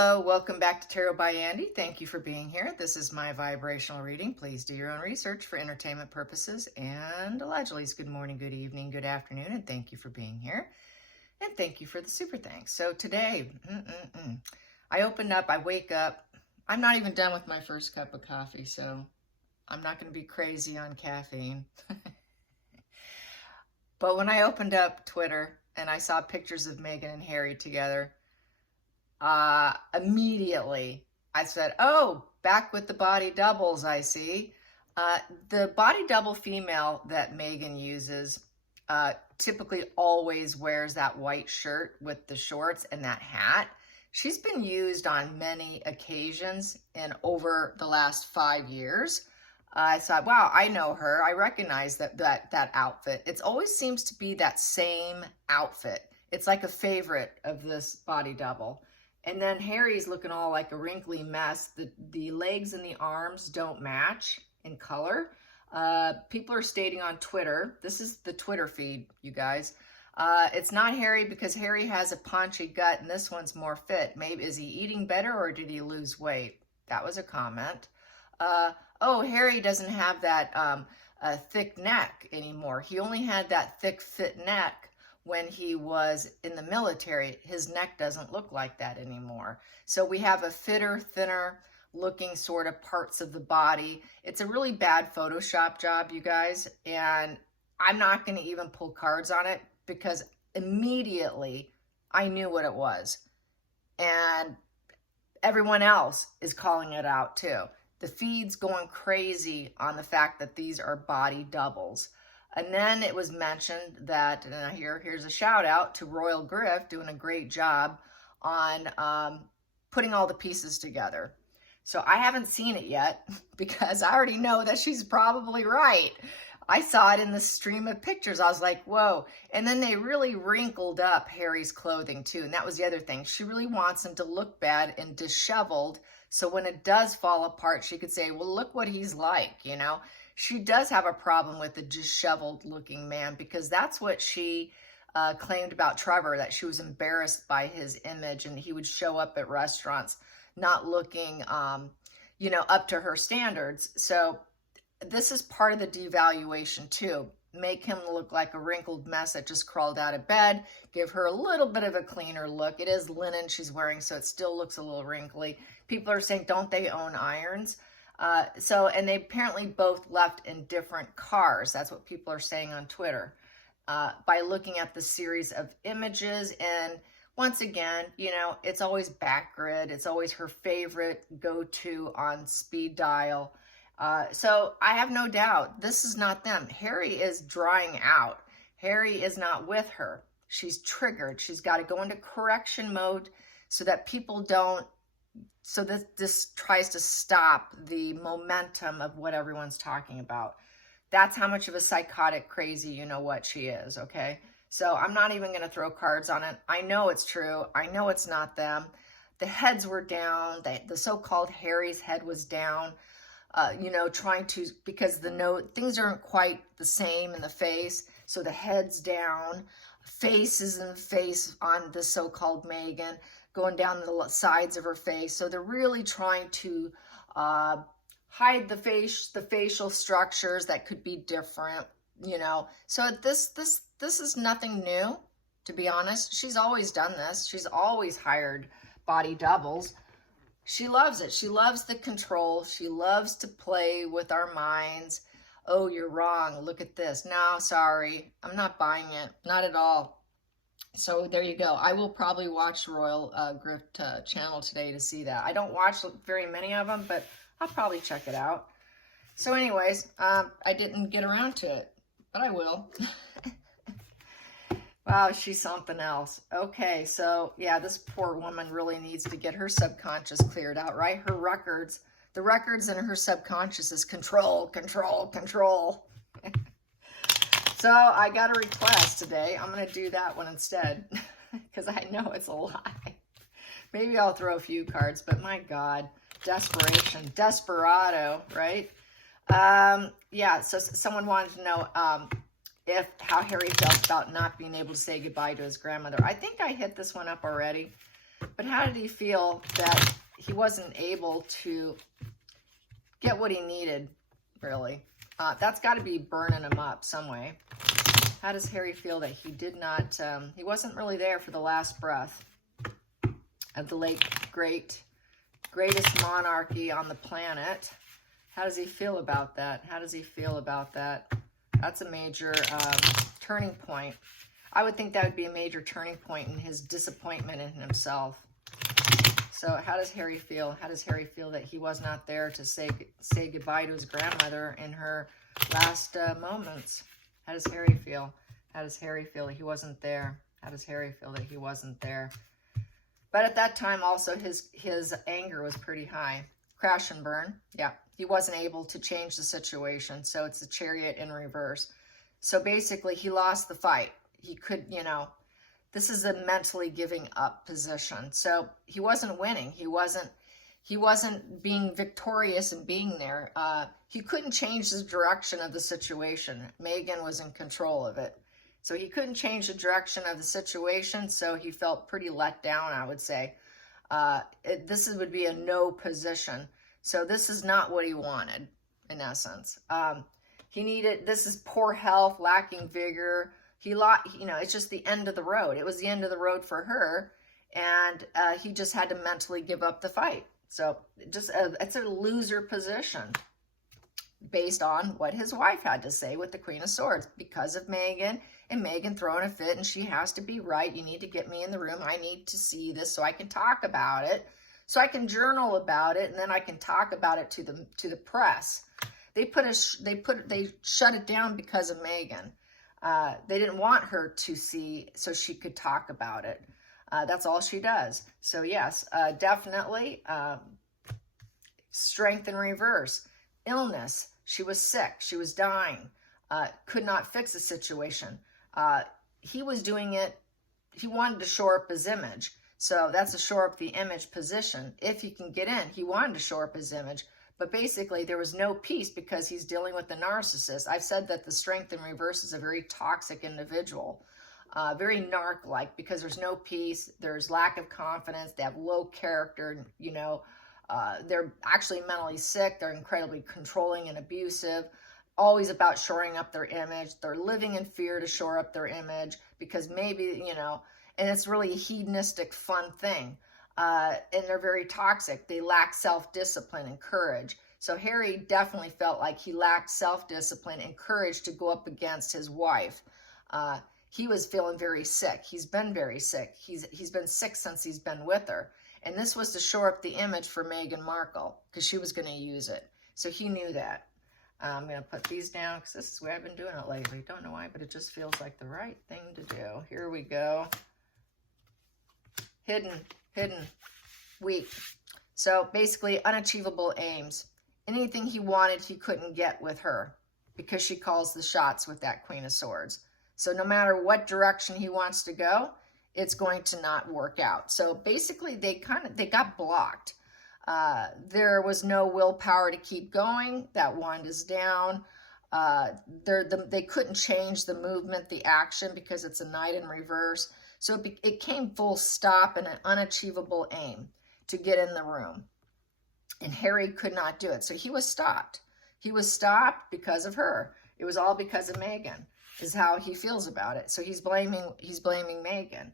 Hello, welcome back to Tarot by Andy. Thank you for being here. This is my vibrational reading. Please do your own research for entertainment purposes and allegedly. Good morning, good evening, good afternoon, and thank you for being here. And thank you for the super thanks. So today, I opened up, I wake up. I'm not even done with my first cup of coffee, so I'm not going to be crazy on caffeine. But when I opened up Twitter and I saw pictures of Meghan and Harry together, immediately I said, oh, back with the body doubles, I see. The body double female that Meghan uses typically always wears that white shirt with the shorts and that hat. She's been used on many occasions and over the last 5 years. I thought, wow, I know her. I recognize that outfit. It always seems to be that same outfit. It's like a favorite of this body double. And then Harry's looking all like a wrinkly mess. The legs and the arms don't match in color. People are stating on Twitter, this is the Twitter feed, you guys. It's not Harry because Harry has a paunchy gut and this one's more fit. Maybe, is he eating better or did he lose weight? That was a comment. Oh, Harry doesn't have that thick neck anymore. He only had that thick, fit neck when he was in the military. His neck doesn't look like that anymore. So we have a fitter, thinner looking sort of parts of the body. It's a really bad Photoshop job, you guys. And I'm not going to even pull cards on it because immediately I knew what it was. And everyone else is calling it out too. The feed's going crazy on the fact that these are body doubles. And then it was mentioned that, and here's a shout out to Royal Griff doing a great job on putting all the pieces together. So I haven't seen it yet because I already know that she's probably right. I saw it in the stream of pictures. I was like, whoa. And then they really wrinkled up Harry's clothing too. And that was the other thing. She really wants him to look bad and disheveled. So when it does fall apart, she could say, well, look what he's like, you know. She does have a problem with the disheveled looking man because that's what she claimed about Trevor, that she was embarrassed by his image and he would show up at restaurants not looking, you know, up to her standards. So this is part of the devaluation too. Make him look like a wrinkled mess that just crawled out of bed. Give her a little bit of a cleaner look. It is linen she's wearing, so it still looks a little wrinkly. People are saying, don't they own irons? And they apparently both left in different cars. That's what people are saying on Twitter. By looking at the series of images. And once again, you know, it's always Backgrid. It's always her favorite go-to on speed dial. So I have no doubt this is not them. Harry is drying out. Harry is not with her. She's triggered. She's got to go into correction mode so that people don't, so this tries to stop the momentum of what everyone's talking about. That's how much of a psychotic crazy, you know what she is, okay? So I'm not even going to throw cards on it. I know it's true. I know it's not them. The heads were down. The so-called Harry's head was down. You know, trying to, because things aren't quite the same in the face. So the head's down, face is in the face on the so-called Meghan, going down the sides of her face. So they're really trying to hide the facial structures that could be different, you know. So this is nothing new, to be honest. She's always done this. She's always hired body doubles. She loves it. She loves the control. She loves to play with our minds. Oh, you're wrong. Look at this. No, sorry. I'm not buying it. Not at all. So there you go. I will probably watch Royal Griff channel today to see that. I don't watch very many of them, but I'll probably check it out. So anyways, I didn't get around to it, but I will. Wow, she's something else. Okay, so yeah, this poor woman really needs to get her subconscious cleared out, right? Her records, the records in her subconscious is control, control, control. So I got a request today. I'm going to do that one instead because I know it's a lie. Maybe I'll throw a few cards, but my God, desperation, desperado, right? Yeah, so someone wanted to know how Harry felt about not being able to say goodbye to his grandmother. I think I hit this one up already. But how did he feel that he wasn't able to get what he needed, really? That's got to be burning him up some way. How does Harry feel that he did not, he wasn't really there for the last breath of the late, greatest monarchy on the planet? How does he feel about that? How does he feel about that? That's a major turning point. I would think that would be a major turning point in his disappointment in himself. So how does Harry feel? How does Harry feel that he was not there to say goodbye to his grandmother in her last moments? How does Harry feel? How does Harry feel that he wasn't there? How does Harry feel that he wasn't there? But at that time also his anger was pretty high. Crash and burn. Yeah, he wasn't able to change the situation. So it's the Chariot in reverse. So basically he lost the fight. He could, you know, this is a mentally giving up position. So he wasn't winning. He wasn't being victorious and being there. He couldn't change the direction of the situation. Meghan was in control of it. So he couldn't change the direction of the situation. So he felt pretty let down, I would say. This would be a no position. So this is not what he wanted, in essence. He needed, this is poor health, lacking vigor. You know, it's just the end of the road. It was the end of the road for her. And he just had to mentally give up the fight. So just it's a loser position based on what his wife had to say with the Queen of Swords because of Meghan, and Meghan throwing a fit, and she has to be right. You need to get me in the room. I need to see this so I can talk about it, so I can journal about it, and then I can talk about it to the press. They shut it down because of Meghan. They didn't want her to see so she could talk about it. That's all she does. So yes, definitely strength in reverse. Illness. She was sick. She was dying. Could not fix the situation. He was doing it. He wanted to shore up his image. So that's a shore up the image position. If he can get in, he wanted to shore up his image. But basically, there was no peace because he's dealing with the narcissist. I've said that the strength in reverse is a very toxic individual. Very narc-like, because there's no peace, there's lack of confidence, they have low character, you know, they're actually mentally sick, they're incredibly controlling and abusive, always about shoring up their image, they're living in fear to shore up their image, because maybe, you know, and it's really a hedonistic, fun thing, and they're very toxic, they lack self-discipline and courage. So Harry definitely felt like he lacked self-discipline and courage to go up against his wife. He was feeling very sick. He's been very sick. He's been sick since he's been with her. And this was to shore up the image for Meghan Markle because she was going to use it. So he knew that. I'm going to put these down because this is the way I've been doing it lately. Don't know why, but it just feels like the right thing to do. Here we go. Hidden, weak. So basically unachievable aims. Anything he wanted, he couldn't get with her because she calls the shots with that Queen of Swords. So no matter what direction he wants to go, it's going to not work out. So basically they got blocked. There was no willpower to keep going. That wand is down. They couldn't change the movement, the action, because it's a knight in reverse. So it came full stop and an unachievable aim to get in the room. And Harry could not do it. So he was stopped. He was stopped because of her. It was all because of Meghan, is how he feels about it. So he's blaming Meghan.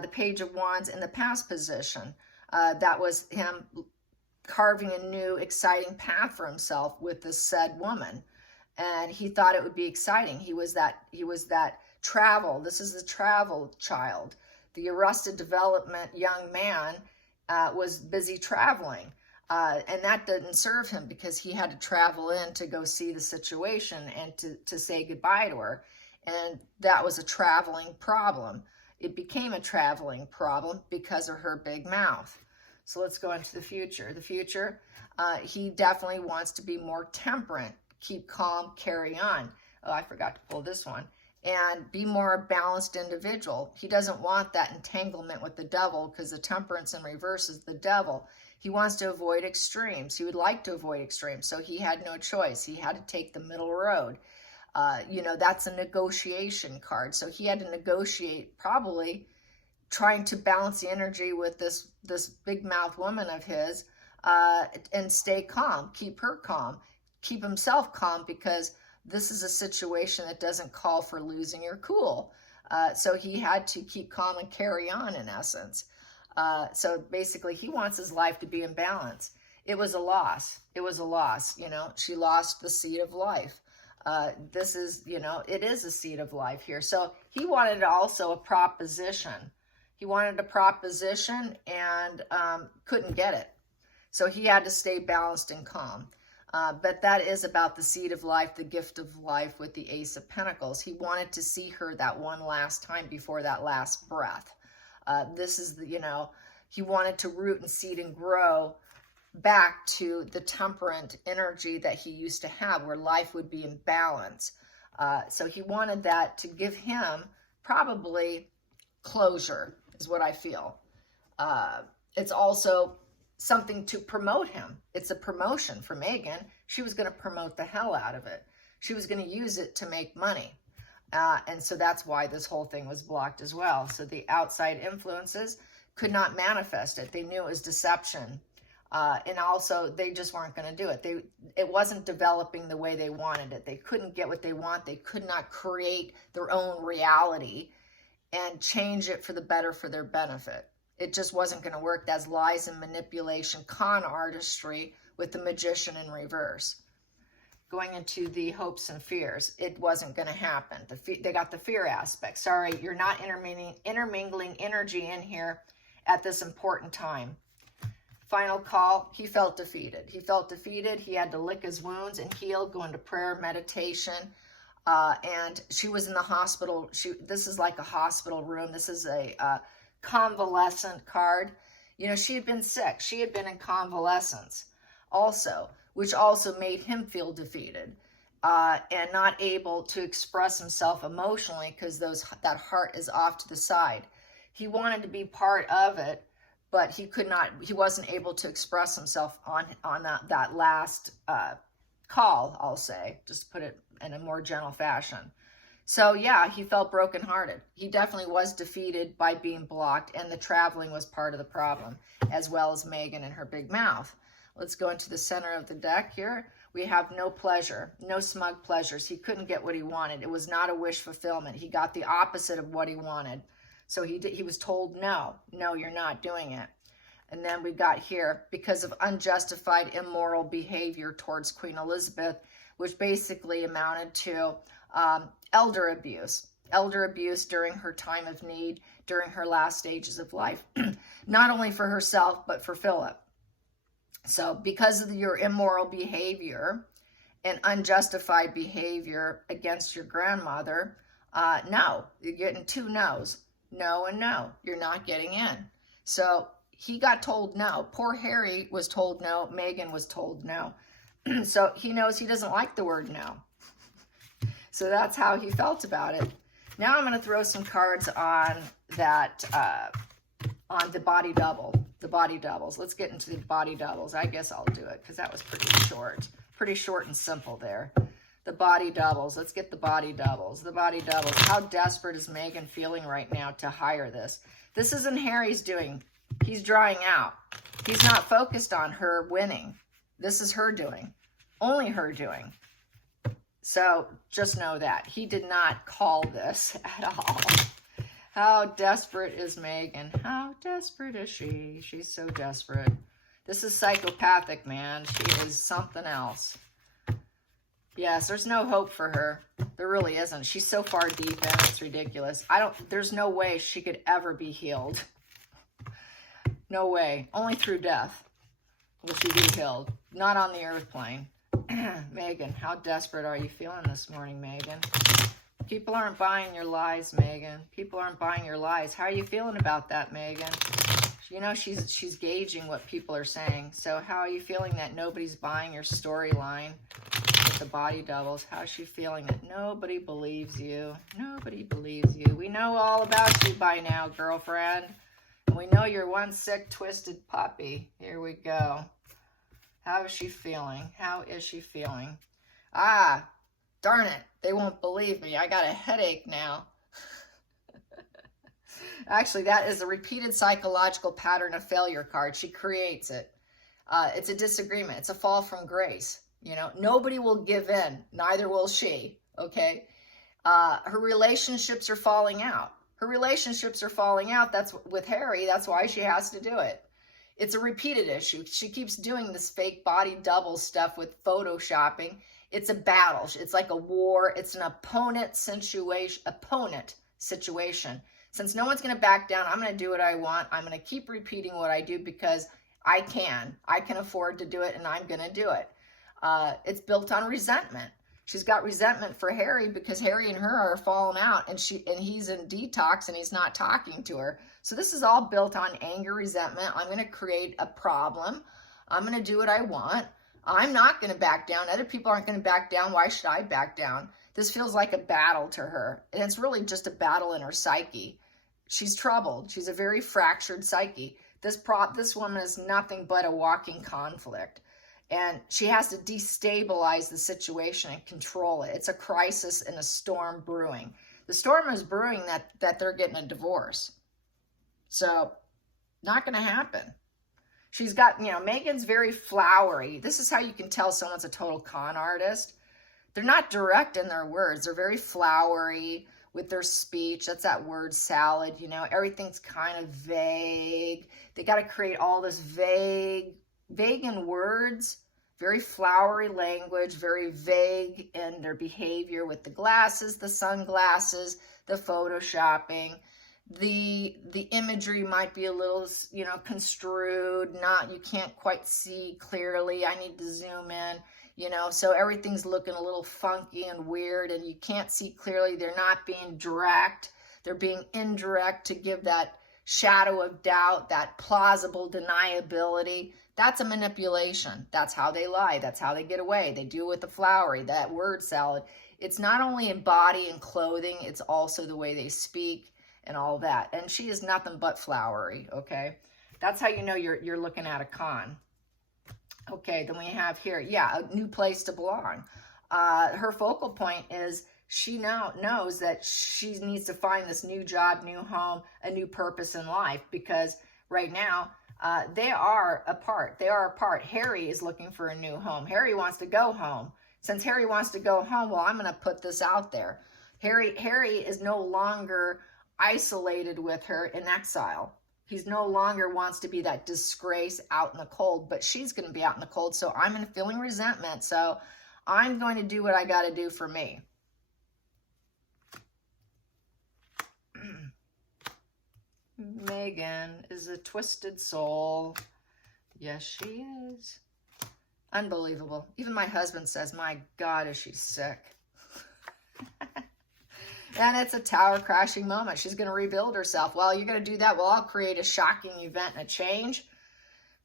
The Page of Wands in the past position, that was him carving a new exciting path for himself with this said woman. And he thought it would be exciting. He was that travel. This is the travel child. The Arrested Development young man was busy traveling. And that didn't serve him because he had to travel in to go see the situation and to say goodbye to her. And that was a traveling problem. It became a traveling problem because of her big mouth. So let's go into the future. The future, he definitely wants to be more temperate, keep calm, carry on. Oh, I forgot to pull this one. And be more a balanced individual. He doesn't want that entanglement with the devil because the temperance in reverse is the devil. He wants to avoid extremes. He would like to avoid extremes. So he had no choice. He had to take the middle road. You know, that's a negotiation card. So he had to negotiate probably trying to balance the energy with this big mouth woman of his, and stay calm, keep her calm, keep himself calm, because this is a situation that doesn't call for losing your cool. So he had to keep calm and carry on, in essence. So basically, he wants his life to be in balance. It was a loss. It was a loss. You know, she lost the seed of life. This is, you know, it is a seed of life here. So he wanted also a proposition. He wanted a proposition and couldn't get it. So he had to stay balanced and calm. But that is about the seed of life, the gift of life with the Ace of Pentacles. He wanted to see her that one last time before that last breath. This is, you know, he wanted to root and seed and grow back to the temperament energy that he used to have, where life would be in balance. So he wanted that to give him probably closure, is what I feel. It's also something to promote him. It's a promotion for Megan. She was going to promote the hell out of it. She was going to use it to make money. And so that's why this whole thing was blocked as well. So the outside influences could not manifest it. They knew it was deception. And also, they just weren't going to do it. It wasn't developing the way they wanted it. They couldn't get what they want. They could not create their own reality and change it for the better, for their benefit. It just wasn't going to work. That's lies and manipulation, con artistry with the magician in reverse. Going into the hopes and fears, it wasn't going to happen. They got the fear aspect. Sorry, you're not intermingling energy in here at this important time. Final call, he felt defeated. He felt defeated. He had to lick his wounds and heal, go into prayer, meditation. And she was in the hospital. This is like a hospital room. This is a convalescent card. You know, she had been sick. She had been in convalescence also, which also made him feel defeated and not able to express himself emotionally, because that heart is off to the side. He wanted to be part of it, but he could not. He wasn't able to express himself on that last call, I'll say, just to put it in a more gentle fashion. So yeah, he felt brokenhearted. He definitely was defeated by being blocked, and the traveling was part of the problem, as well as Megan and her big mouth. Let's go into the center of the deck here. We have no pleasure, no smug pleasures. He couldn't get what he wanted. It was not a wish fulfillment. He got the opposite of what he wanted. So he was told, no, you're not doing it. And then we got here, because of unjustified immoral behavior towards Queen Elizabeth, which basically amounted to elder abuse during her time of need, during her last stages of life, not only for herself, but for Philip. So because of your immoral behavior and unjustified behavior against your grandmother, no, you're getting two no's. No and no, you're not getting in. So he got told no. Poor Harry was told no. Meghan was told no. So he knows he doesn't like the word no. So that's how he felt about it. Now I'm going to throw some cards on that, on the body double, the body doubles. Let's get into the body doubles. I guess I'll do it because that was pretty short and simple there. The body doubles. Let's get the body doubles. The body doubles. How desperate is Meghan feeling right now to hire this? This isn't Harry's doing. He's drying out. He's not focused on her winning. This is her doing. Only her doing. So just know that. He did not call this at all. How desperate is Meghan? How desperate is she? She's so desperate. This is psychopathic, man. She is something else. Yes, there's no hope for her. There really isn't. She's so far deep in, it's ridiculous. There's no way she could ever be healed. No way. Only through death will she be healed. Not on the earth plane. Meghan, how desperate are you feeling this morning, Meghan? People aren't buying your lies, Meghan. People aren't buying your lies. How are you feeling about that, Meghan? You know, she's gauging what people are saying. So how are you feeling that nobody's buying your storyline with the body doubles? How's she feeling that nobody believes you? Nobody believes you. We know all about you by now, girlfriend. And we know you're one sick, twisted puppy. Here we go. How is she feeling? How is she feeling? Ah, darn it. They won't believe me. I got a headache now. Actually, that is a repeated psychological pattern of failure card. She creates it. It's a disagreement. It's a fall from grace. You know, nobody will give in. Neither will she. Okay. Her relationships are falling out. Her relationships are falling out. That's with Harry. That's why she has to do it. It's a repeated issue. She keeps doing this fake body double stuff with photoshopping. It's a battle. It's like a war. It's an opponent situation. Since no one's going to back down, I'm going to do what I want. I'm going to keep repeating what I do because I can afford to do it, and I'm going to do it. It's built on resentment. She's got resentment for Harry because Harry and her are falling out, and he's in detox and he's not talking to her. So this is all built on anger, resentment. I'm going to create a problem. I'm going to do what I want. I'm not going to back down. Other people aren't going to back down. Why should I back down? This feels like a battle to her, and it's really just a battle in her psyche. She's troubled. She's a very fractured psyche. This woman is nothing but a walking conflict. And she has to destabilize the situation and control it. It's a crisis and a storm brewing. The storm is brewing that they're getting a divorce. So, not going to happen. She's got, Megan's very flowery. This is how you can tell someone's a total con artist. They're not direct in their words. They're very flowery with their speech. That's that word salad, everything's kind of vague. They got to create all this vague in words, very flowery language, very vague in their behavior with the glasses, the sunglasses, the photoshopping. The imagery might be a little, construed, you can't quite see clearly. I need to zoom in, so everything's looking a little funky and weird, and you can't see clearly. They're not being direct. They're being indirect to give that shadow of doubt, that plausible deniability. That's a manipulation. That's how they lie. That's how they get away. They do it with the flowery, that word salad. It's not only in body and clothing, it's also the way they speak and all that. And she is nothing but flowery, okay? That's how you know you're looking at a con. Okay, then we have here, a new place to belong. Her focal point is she now knows that she needs to find this new job, new home, a new purpose in life, because right now they are apart. Harry is looking for a new home. Harry wants to go home. Since Harry wants to go home, well, I'm going to put this out there. Harry is no longer isolated with her in exile. He's no longer wants to be that disgrace out in the cold, but she's going to be out in the cold. So I'm feeling resentment. So I'm going to do what I got to do for me. Megan is a twisted soul. Yes, she is. Unbelievable. Even my husband says, my God, is she sick? And it's a tower crashing moment. She's going to rebuild herself. Well, you're going to do that. Well, I'll create a shocking event and a change.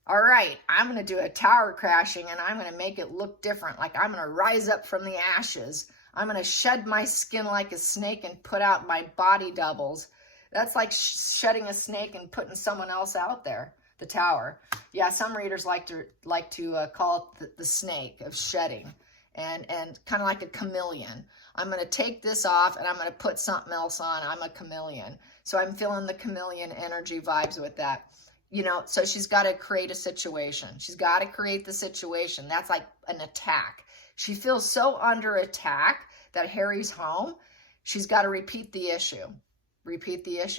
All right, I'm going to do a tower crashing, and I'm going to make it look different. Like I'm going to rise up from the ashes. I'm going to shed my skin like a snake and put out my body doubles. That's like shedding a snake and putting someone else out there. The tower. Yeah, some readers like to call it the snake of shedding, and kind of like a chameleon. I'm going to take this off and I'm going to put something else on. I'm a chameleon. So I'm feeling the chameleon energy vibes with that. So she's got to create a situation. She's got to create the situation. That's like an attack. She feels so under attack that Harry's home. She's got to repeat the issue.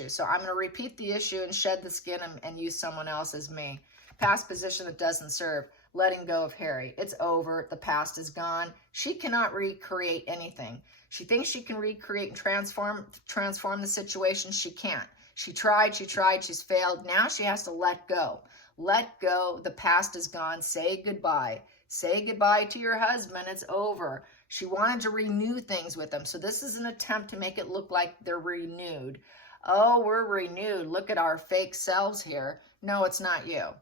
So I'm going to repeat the issue and shed the skin and use someone else as me. Past position that doesn't serve. Letting go of Harry. It's over. The past is gone. She cannot recreate anything. She thinks she can recreate and transform the situation. She can't. She tried. She's failed. Now she has to let go. Let go. The past is gone. Say goodbye. Say goodbye to your husband. It's over. She wanted to renew things with him. So this is an attempt to make it look like they're renewed. Oh, we're renewed. Look at our fake selves here. No, it's not you.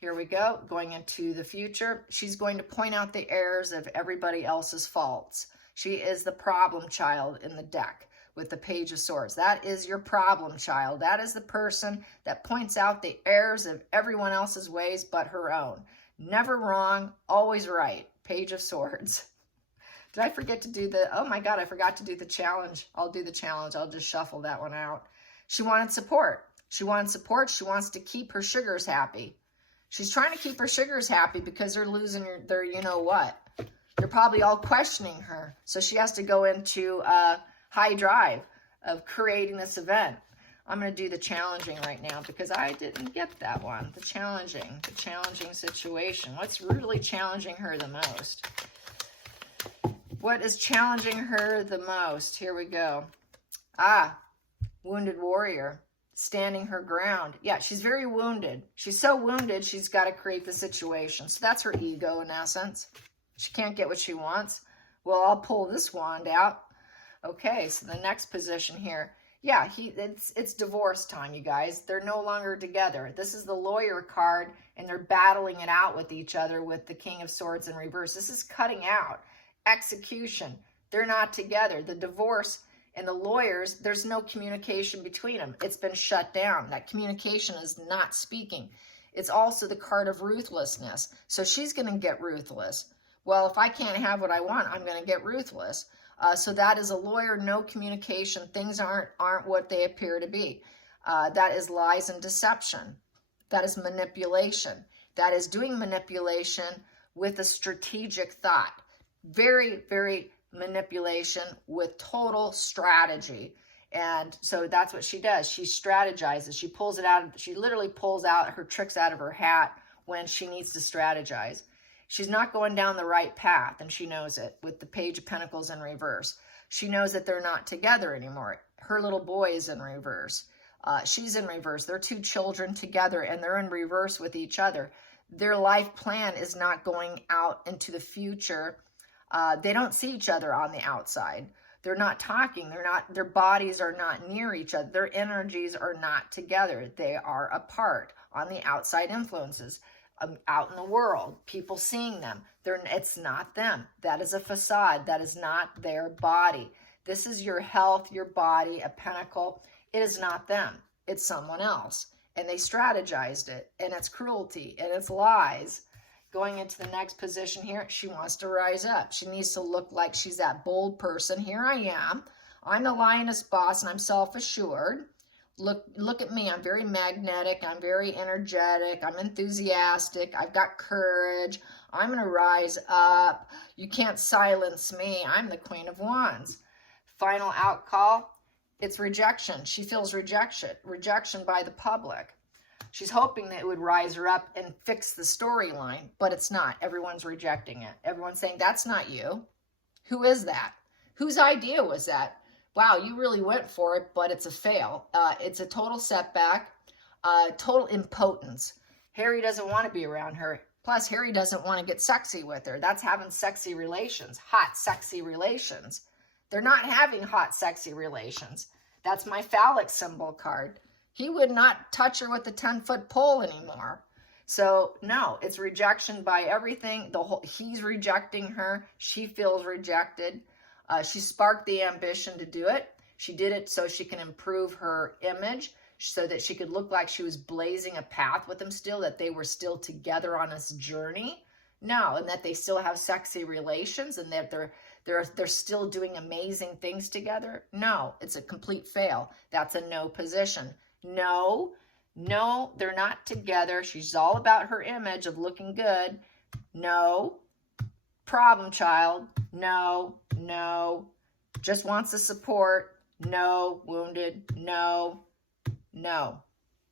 Here we go, going into the future. She's going to point out the errors of everybody else's faults. She is the problem child in the deck with the Page of Swords. That is your problem child. That is the person that points out the errors of everyone else's ways but her own. Never wrong, always right. Page of Swords. Did I forget to do oh my God, I forgot to do the challenge. I'll do the challenge. I'll just shuffle that one out. She wanted support. She wanted support. She wants to keep her sugars happy. She's trying to keep her sugars happy because they're losing their you know what. They're probably all questioning her. So she has to go into high drive of creating this event. I'm going to do the challenging right now because I didn't get that one. The challenging situation. What's really challenging her the most? What is challenging her the most? Here we go. Wounded warrior, standing her ground. Yeah, she's very wounded. She's so wounded, she's got to create the situation. So that's her ego in essence. She can't get what she wants. Well, I'll pull this wand out. Okay, so the next position here. Yeah, it's divorce time, you guys. They're no longer together. This is the lawyer card, and they're battling it out with each other with the King of Swords in reverse. This is cutting out. Execution. They're not together. The divorce and the lawyers, there's no communication between them. It's been shut down. That communication is not speaking. It's also the card of ruthlessness. So she's going to get ruthless. Well, if I can't have what I want, I'm going to get ruthless. So that is a lawyer, no communication. Things aren't what they appear to be. That is lies and deception. That is manipulation. That is doing manipulation with a strategic thought. Very, very manipulation with total strategy. And so that's what she does. She strategizes. She pulls it out. She literally pulls out her tricks out of her hat when she needs to strategize. She's not going down the right path, and she knows it with the Page of Pentacles in reverse. She knows that they're not together anymore. Her little boy is in reverse. She's in reverse. They're two children together, and they're in reverse with each other. Their life plan is not going out into the future. They don't see each other on the outside. They're not talking. Their bodies are not near each other. Their energies are not together. They are apart on the outside influences. Out in the world, people seeing them. It's not them. That is a facade. That is not their body. This is your health, your body, a pentacle. It is not them. It's someone else. And they strategized it. And it's cruelty. And it's lies. Going into the next position here, she wants to rise up. She needs to look like she's that bold person. Here I am. I'm the lioness boss, and I'm self-assured. Look at me. I'm very magnetic. I'm very energetic. I'm enthusiastic. I've got courage. I'm going to rise up. You can't silence me. I'm the Queen of Wands. Final out call. It's rejection. She feels rejection by the public. She's hoping that it would rise her up and fix the storyline, but it's not. Everyone's rejecting it. Everyone's saying, that's not you. Who is that? Whose idea was that? Wow, you really went for it, but it's a fail. It's a total setback, total impotence. Harry doesn't want to be around her. Plus, Harry doesn't want to get sexy with her. That's having sexy relations, hot, sexy relations. They're not having hot, sexy relations. That's my phallic symbol card. He would not touch her with a 10-foot pole anymore. So, no, it's rejection by everything. He's rejecting her. She feels rejected. She sparked the ambition to do it. She did it so she can improve her image, so that she could look like she was blazing a path with him still, that they were still together on this journey. No, and that they still have sexy relations, and that they're still doing amazing things together. No, it's a complete fail. That's a no position. No, they're not together. She's all about her image of looking good. No. Problem child. No. Just wants the support. No. Wounded. No.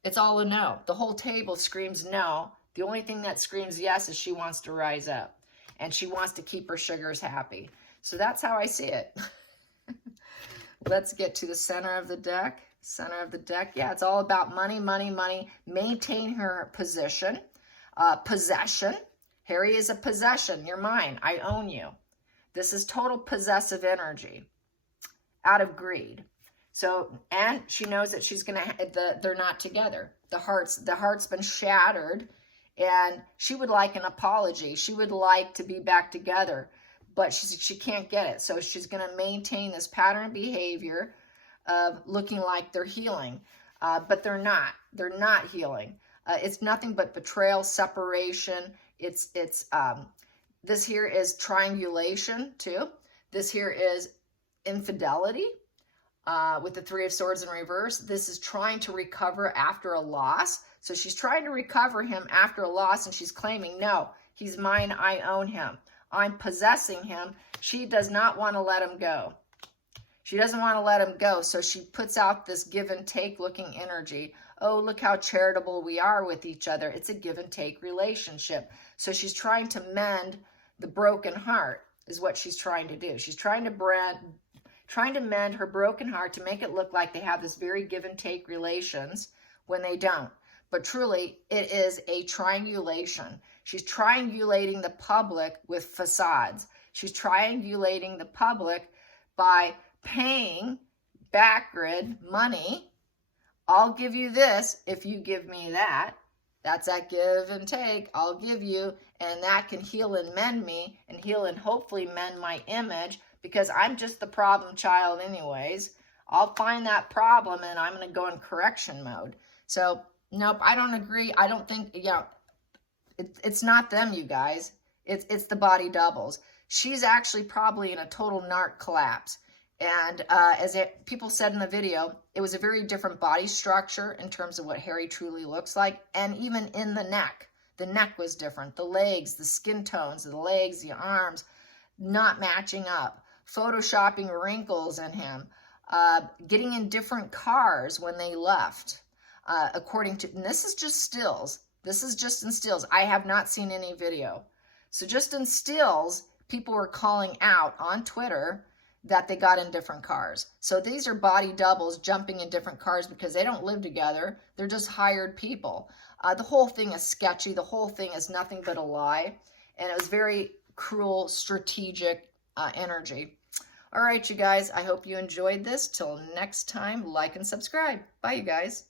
It's all a no. The whole table screams no. The only thing that screams yes is she wants to rise up. And she wants to keep her sugars happy. So that's how I see it. Let's get to the center of the deck. Center of the deck. Yeah, it's all about money. Maintain her position. Possession. Harry is a possession. You're mine. I own you. This is total possessive energy out of greed. So, and she knows that she's going to, they're not together. The heart's been shattered, and she would like an apology. She would like to be back together, but she can't get it. So she's going to maintain this pattern of behavior of looking like they're healing, but they're not. They're not healing. It's nothing but betrayal, separation. This here is triangulation too. This here is infidelity. with the Three of Swords in reverse. This is trying to recover after a loss. So she's trying to recover him after a loss, and she's claiming, no, he's mine, I own him. I'm possessing him. She does not want to let him go. She doesn't want to let him go, so she puts out this give and take looking energy. Oh, look how charitable we are with each other. It's a give and take relationship. So she's trying to mend the broken heart is what she's trying to do. She's trying to mend her broken heart to make it look like they have this very give and take relations when they don't. But truly, it is a triangulation. She's triangulating the public with facades. She's triangulating the public by paying Backgrid money. I'll give you this if you give me that. That's that give and take. I'll give you, and that can heal and mend me, and heal and hopefully mend my image, because I'm just the problem child anyways. I'll find that problem and I'm going to go in correction mode. So, nope, I don't agree. I don't think, it's not them, you guys. It's the body doubles. She's actually probably in a total narc collapse. And as people said in the video, it was a very different body structure in terms of what Harry truly looks like. And even in the neck was different. The legs, the skin tones of the legs, the arms, not matching up. Photoshopping wrinkles in him. Getting in different cars when they left. According to, and this is just stills. This is just in stills. I have not seen any video. So just in stills, people were calling out on Twitter that they got in different cars. So these are body doubles jumping in different cars because they don't live together. They're just hired people. The whole thing is sketchy. The whole thing is nothing but a lie. And it was very cruel, strategic energy. All right, you guys, I hope you enjoyed this. Till next time, like and subscribe. Bye, you guys.